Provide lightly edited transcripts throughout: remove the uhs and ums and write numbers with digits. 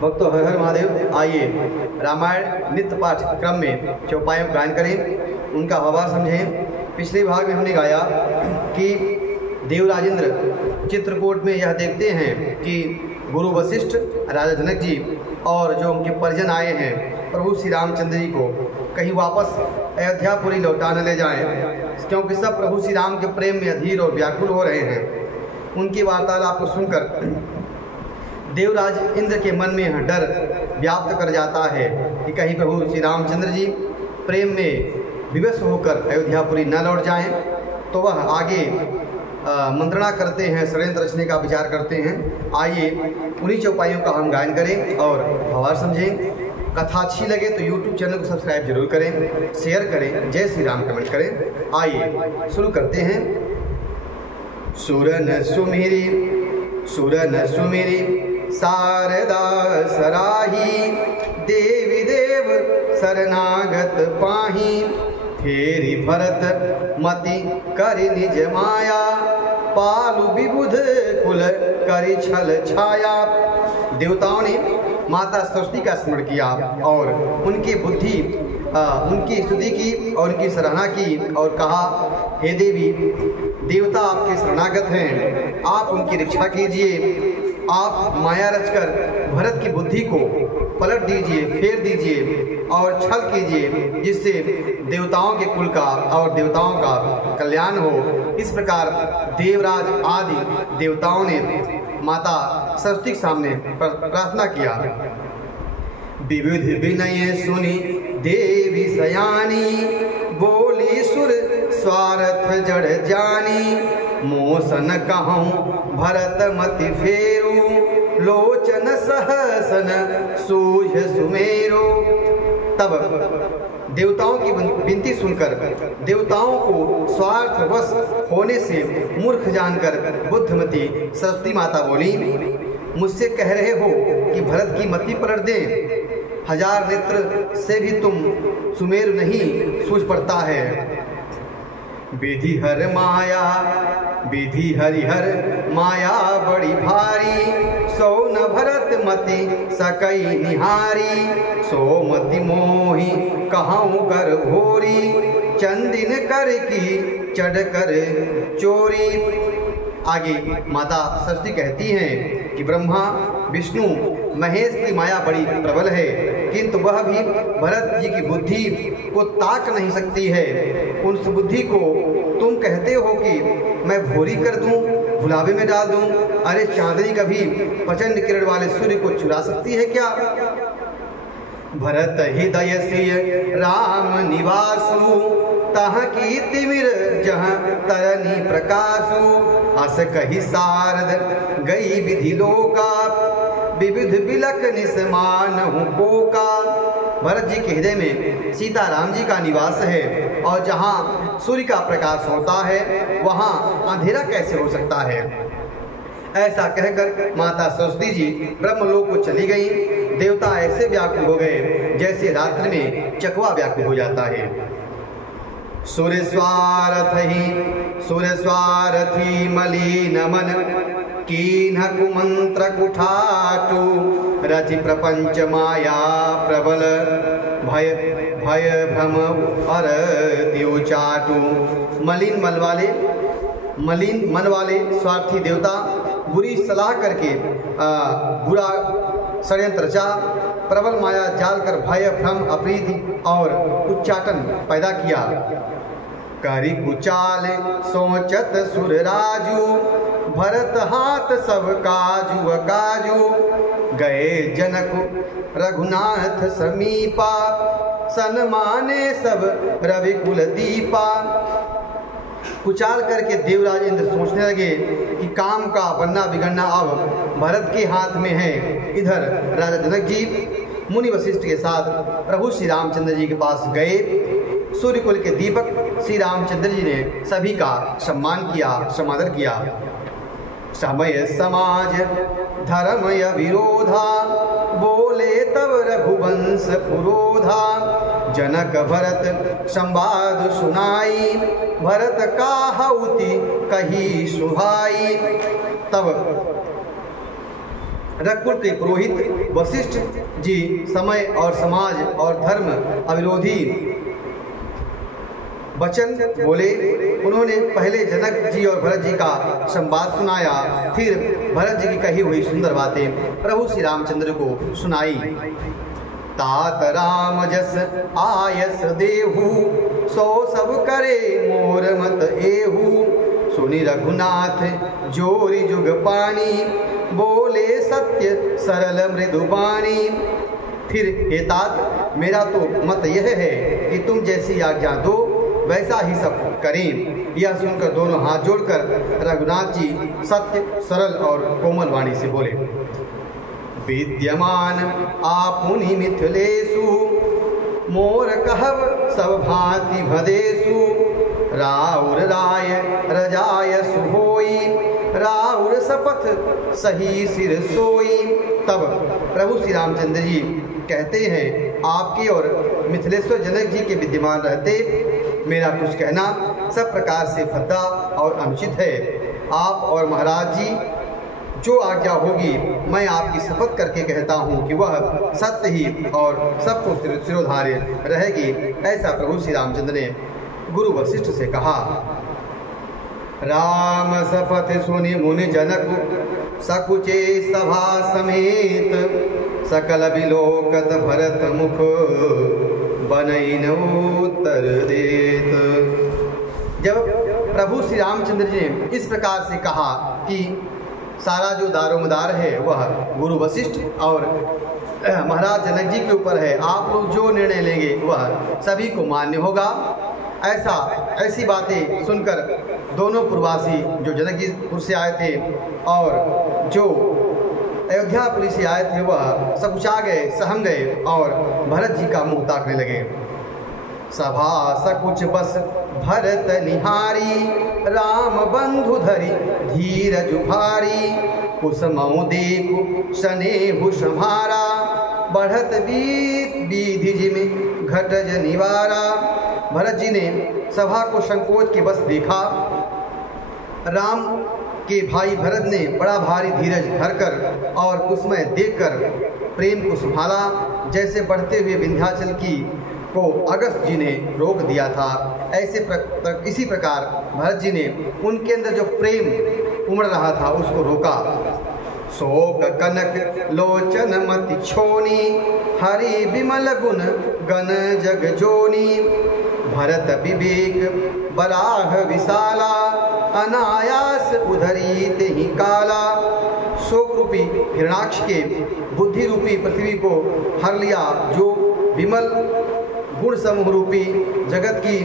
भक्तों हर हर महादेव। आइए रामायण नित्य पाठ क्रम में चौपाइयों का गायन करें, उनका भावार्थ समझें। पिछले भाग में हमने गाया कि देवराजेंद्र चित्रकूट में यह देखते हैं कि गुरु वशिष्ठ, राजा जनक जी और जो उनके परिजन आए हैं प्रभु श्री रामचंद्र जी को कहीं वापस अयोध्यापुरी लौटा न ले जाएं, क्योंकि सब प्रभु श्री राम के प्रेम में अधीर और व्याकुल हो रहे हैं। उनकी वार्तालाप को सुनकर देवराज इंद्र के मन में यह डर व्याप्त कर जाता है कि कहीं प्रभु श्री रामचंद्र जी प्रेम में विवश होकर अयोध्यापुरी न लौट जाएं। तो वह आगे मंत्रणा करते हैं, षड्यंत्र रचने का विचार करते हैं। आइए उन्हीं चौपाइयों का हम गायन करें और भावार्थ समझें। कथा अच्छी लगे तो YouTube चैनल को सब्सक्राइब जरूर करें, शेयर करें, जय श्री राम कमेंट करें। आइए शुरू करते हैं। सुरन सुमिरी शारदा सराही, देवी देव शरणागत पाही, फेरी भरत मति करि निज माया, पालु विबुध कुल करि छल छाया। देवताओं ने माता सरस्वती का स्मरण किया और उनकी बुद्धि उनकी स्तुति की और उनकी सराहना की और कहा, हे देवी, देवता आपके शरणागत हैं, आप उनकी रक्षा कीजिए। आप माया रचकर भरत की बुद्धि को पलट दीजिए, फेर दीजिए और छल कीजिए, जिससे देवताओं के कुल का और देवताओं का कल्याण हो। इस प्रकार देवराज आदि देवताओं ने माता सरस्वती के सामने प्रार्थना किया। विविध विनय सुनी देवी सयानी, बोली सुर स्वार्थ जड़ जानी, मोसन कहूँ भरत मति फेरू, लोचन सहसन सूझ सुमेरो। तब देवताओं की विनती सुनकर देवताओं को स्वार्थवश होने से मूर्ख जानकर बुद्धमती सरस्वती माता बोली, मुझसे कह रहे हो कि भरत की मति पलट दें? हजार नेत्र से भी तुम सुमेरु नहीं सूझ पड़ता है। विधि हरिहर माया बड़ी भारी, सो न भरत मति सकई निहारी, सो मति मोहि कहूँ कर भोरी, चंदिन कर की चढ़ कर चोरी। आगे माता सरस्वती कहती हैं कि ब्रह्मा विष्णु महेश की माया बड़ी प्रबल है, किंतु वह भी भरत जी की बुद्धि को ताक नहीं सकती है। उस बुद्धि को तुम कहते हो कि मैं भोरी कर दूं, भुलावे में डाल दूं? अरे चांदनी कभी प्रचंड किरण वाले सूर्य को चुरा सकती है क्या? भरत हृदय सिय राम निवासु, तह की तिमिर जहाँ तरनी प्रकाशु, अस कही शारद गई विधि लोका, विविध बिलक निसमानहु कोका। भरत जी के हृदय में सीता राम जी का निवास है और जहाँ सूर्य का प्रकाश होता है वहाँ अंधेरा कैसे हो सकता है? ऐसा कहकर माता सरस्वती जी ब्रह्मलोक को चली गई। देवता ऐसे व्याकुल हो गए जैसे रात्रि में चकवा व्याकुल हो जाता है। सुरस्वारथी मलिन मन, कीन्ह कुमंत्र कुठाटु, रचि प्रपंच माया प्रबल, भय भ्रम अरत्यु चाटु। मलिन मन वाले स्वार्थी देवता बुरी सलाह करके बुरा षड्यंत्र रचा, प्रबल माया जाल कर भय भ्रम अप्रीति और उच्चाटन पैदा किया। करी कुचाल सोचत सुर राजू, भरत हाथ सब काजू काजू, गए जनक रघुनाथ समीपा, सन्माने सब रवि कुल दीपा। कुचाल करके देवराज इंद्र सोचने लगे कि काम का बनना बिगड़ना अब भरत के हाथ में है। इधर राजा जनक जी मुनि वशिष्ठ के साथ प्रभु श्री रामचंद्र जी के पास गए। सूर्यकुल के दीपक श्री रामचंद्र जी ने सभी का सम्मान किया, समादर किया। समय समाज धर्मय विरोधा, बोले तब रघुवंश पुरोधा, जनक भरत संवाद सुनाई, भरत काहुति कही सुहाई। तब रघुकुल के पुरोहित वशिष्ठ जी समय और समाज और धर्म अविरोधी वचन बोले। उन्होंने पहले जनक जी और भरत जी का संवाद सुनाया, फिर भरत जी की कही हुई सुंदर बातें प्रभु श्री रामचंद्र को सुनाई। तात राम जस आयस देहु, सो सब करे मोर मत एहू। सुनि रघुनाथ जोरी जुग पानी, बोले सत्य सरल मृदु बाणी। फिर हे तात, मेरा तो मत यह है कि तुम जैसी आज्ञा दो वैसा ही सब करें। यह सुनकर दोनों हाथ जोड़कर रघुनाथ जी सत्य सरल और कोमल वाणी से बोले। विद्यमान आपुनि मिथिलेषु, मोर कहब सब भांति भदेषु। राउर राय रजाय सुहोई, राउर शपथ सही सिर सोई। तब प्रभु श्री रामचंद्र जी कहते हैं, आपके और मिथिलेश्वर जनक जी के विद्यमान रहते मेरा कुछ कहना सब प्रकार से भद्दा और अनुचित है। आप और महाराज जी जो आज्ञा होगी मैं आपकी शपथ करके कहता हूँ कि वह सत्य ही और सबको सिरोधार्य रहेगी। ऐसा प्रभु श्री रामचंद्र ने गुरु वशिष्ठ से कहा। राम शपथ सुनि मुनि जनक, सकुचे सभा समेत। सकल बिलोकत भरत मुख, बनई न उत्तर देत। जब प्रभु श्री रामचंद्र जी ने इस प्रकार से कहा कि सारा जो दारोमदार है वह गुरु वशिष्ठ और महाराज जनक जी के ऊपर है, आप लोग जो निर्णय लेंगे वह सभी को मान्य होगा। ऐसी बातें सुनकर दोनों पूर्ववासी जो जनकपुर से आए थे और जो अयोध्यापुरी से आए थे वह सकुचा गए, सहम गए और भरत जी का मुंह ताकने लगे। सभा सकुच बस भरत निहारी, राम बंधु धरि धीरज भारी। कुसमऊ देखु स्नेहु सम्हारा, बढ़त बीधि जिमि घटज निवारा। भरत जी ने सभा को संकोच के बस देखा। राम के भाई भरत ने बड़ा भारी धीरज धरकर और कुसमय देखकर प्रेम को संभाला, जैसे बढ़ते हुए विंध्याचल की को अगस्त जी ने रोक दिया था। इसी प्रकार भरत जी ने उनके अंदर जो प्रेम उमड़ रहा था उसको रोका। शोक कनक लोचन मति छोनी, हरि विमल गुण गण जग जोनी। भरत विवेक बराह विशाला, अनायास उधरी तेहि काला। शोक रूपी हिरणाक्ष के बुद्धि रूपी पृथ्वी को हर लिया, जो विमल गुण समूह रूपी जगत की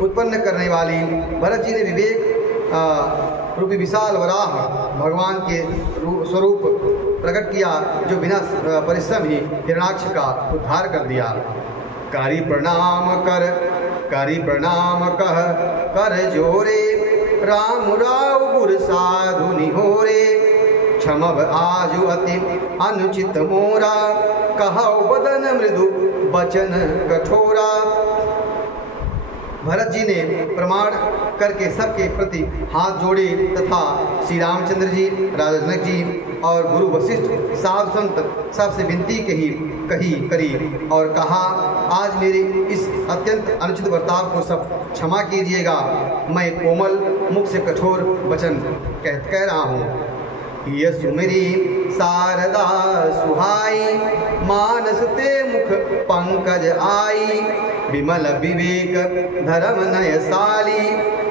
उत्पन्न करने वाली। भरत जी ने विवेक रूपी विशाल वराह भगवान के स्वरूप प्रकट किया, जो बिना परिश्रम ही हिरणाक्ष का उद्धार कर दिया। करि प्रणाम कह कर जोरे, राम राव गुर साधु निहोरे। क्षमब आजु अति अनुचित मोरा, कहौ बदन मृदु वचन कठोरा। भरत जी ने प्रमाण करके सबके प्रति हाथ जोड़े तथा श्री रामचंद्र जी, राजा जनक जी और गुरु वशिष्ठ साधु संत सबसे विनती करी और कहा, आज मेरे इस अत्यंत अनुचित बर्ताव को सब क्षमा कीजिएगा। मैं कोमल मुख से कठोर वचन कह रहा हूँ। ये सुमिरी शारदा सुहाई, मानस ते मुख पंकज आई। विमल विवेक धर्म नयसाली,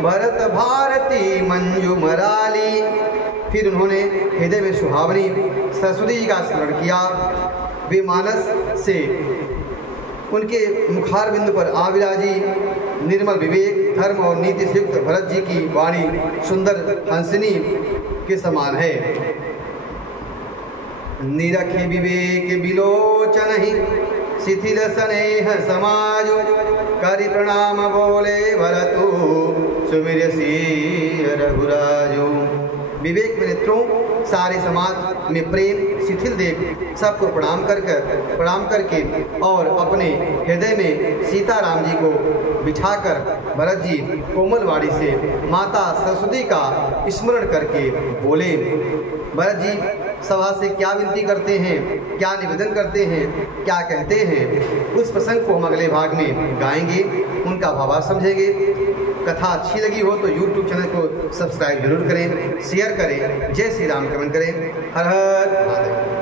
भरत भारती मंजू मराली। फिर उन्होंने हृदय में सुहावनी सरस्वती का स्मरण किया। वे मानस से उनके मुखार बिंदु पर आविराजी निर्मल विवेक धर्म और नीति से युक्त भरत जी की वाणी सुंदर हंसनी के समान है। निरखि विवेक बिलोचन ही, शिथिल स्नेह समाजो। करि प्रणाम बोले भरतु, सुमिर सी रघुराजो। विवेक में नेत्रों सारे समाज में प्रेम शिथिल देख सबको प्रणाम करके और अपने हृदय में सीताराम जी को बिठाकर भरत जी कोमल वाणी से माता सरस्वती का स्मरण करके बोले। भरत जी सभा से क्या विनती करते हैं, क्या निवेदन करते हैं, क्या कहते हैं, उस प्रसंग को हम अगले भाग में गाएंगे, उनका भावार्थ समझेंगे। कथा अच्छी लगी हो तो YouTube चैनल को सब्सक्राइब जरूर करें, शेयर करें। जय श्री राम कमेंट करें। हर हर महादेव।